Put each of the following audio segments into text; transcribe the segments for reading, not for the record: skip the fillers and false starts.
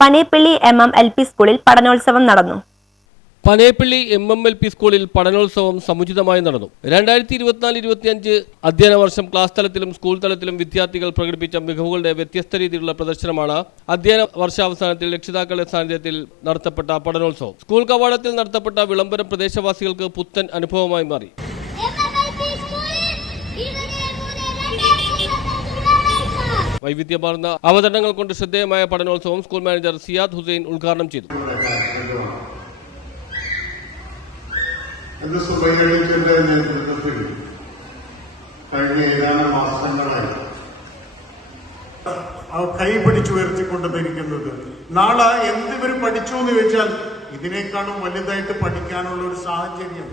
Panepalli MM-LP സ്കൂളിൽ പഠനോത്സവം നടന്നു. Panepalli MM-LP സ്കൂളിൽ പഠനോത്സവം സമുചിതമായി നടന്നു. 2024-25 അധ്യയന വർഷം ക്ലാസ് തലത്തിലും സ്കൂൾ തലത്തിലും വിദ്യാർത്ഥികൾ പ്രകടിപ്പിച്ച മികവുകളുടെ വ്യത്യസ്ത രീതിയിലുള്ള പ്രദർശനമാണ് അധ്യയന വർഷാവസാനത്തിൽ രക്ഷിതാക്കളുടെ സാന്നിധ്യത്തിൽ നടത്തപ്പെട്ട പഠനോത്സവം. സ്കൂൾ കവാടത്തിൽ നടത്തപ്പെട്ട വിളംബരം പ്രദേശവാസികൾക്ക് പുത്തൻ അനുഭവമായി മാറി. വൈവിധ്യമാർന്ന അവതരണങ്ങൾ കൊണ്ട് ശ്രദ്ധേയമായ പഠനോത്സവം സ്കൂൾ മാനേജർ സിയാദ് ഹുസൈൻ ഉദ്ഘാടനം ചെയ്തു. നേതൃത്വത്തിൽ കഴിഞ്ഞ ഏതാനും മാസങ്ങളായി കൈ പിടിച്ചുയർത്തിക്കൊണ്ടുവന്നിരിക്കുന്നത്. നാളെ എന്തിവർ പഠിച്ചു എന്ന് ചോദിച്ചാൽ ഇതിനേക്കാളും വലുതായിട്ട് പഠിക്കാനുള്ള ഒരു സാഹചര്യം,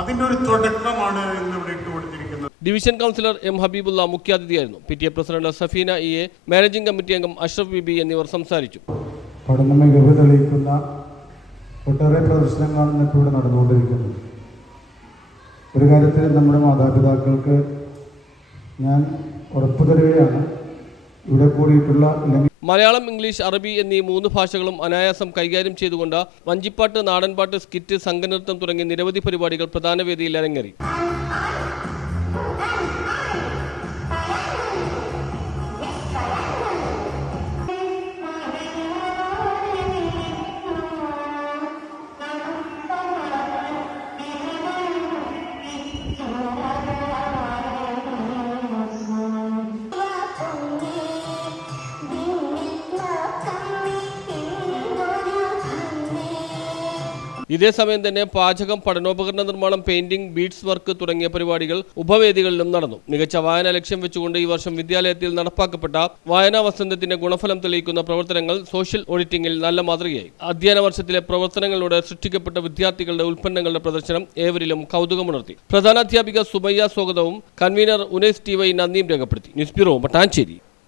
അതിന്റെ ഒരു തുടക്കമാണ് ഇന്നിവിടെ ഇട്ടുകൊടുത്തിരിക്കുന്നത്. Division councillor M. ഹബീബുള്ള മുഖ്യാതിഥിയായിരുന്നു. PTA president Safeena EA, managing committee അംഗം അഷ്റഫ് ബിബി എന്നിവർ സംസാരിച്ചു. പഠന മികവ് തെളിയിക്കുന്ന ഒട്ടേറെ പ്രദർശനങ്ങളാണ് ഇപ്പോൾ ഇവിടെ നടന്നുകൊണ്ടിരിക്കുന്നത്. ഒരു കാര്യത്തിൽ നമ്മുടെ മാതാപിതാക്കൾക്ക് ഞാൻ ഉറപ്പു തരികയാണ്, ഇവിടെ കൂടിയിട്ടുള്ള മലയാളം, ഇംഗ്ലീഷ്, അറബി എന്നീ 3 ഭാഷകളും അനായാസം കൈകാര്യം ചെയ്തുകൊണ്ട് വഞ്ചിപ്പാട്ട്, നാടൻപാട്ട്, സ്കിറ്റ്, സംഘനൃത്തം തുടങ്ങി നിരവധി പരിപാടികൾ പ്രധാന വേദിയിൽ അരങ്ങേറി. ഇതേസമയം തന്നെ പാചകം, പഠനോപകരണ നിർമ്മാണം, പെയിന്റിംഗ്, ബീഡ്സ് വർക്ക് തുടങ്ങിയ പരിപാടികൾ ഉപവേദികളിലും നടന്നു. മികച്ച വായന ലക്ഷ്യം വെച്ചുകൊണ്ട് ഈ വർഷം വിദ്യാലയത്തിൽ നടപ്പാക്കപ്പെട്ട വായനാ വസന്തത്തിന്റെ ഗുണഫലം തെളിയിക്കുന്ന പ്രവർത്തനങ്ങൾ സോഷ്യൽ ഓഡിറ്റിംഗിൽ നല്ല മാതൃകയായി. അധ്യയന വർഷത്തിലെ പ്രവർത്തനങ്ങളിലൂടെ സൃഷ്ടിക്കപ്പെട്ട വിദ്യാർത്ഥികളുടെ ഉൽപ്പന്നങ്ങളുടെ പ്രദർശനം ഏവരിലും കൗതുകമുണർത്തി. പ്രധാനാധ്യാപിക സുമയ്യ സ്വാഗതവും കൺവീനർ ഉനൈസ് TY നന്ദിയും രേഖപ്പെടുത്തി. News bureau, Mattancherry.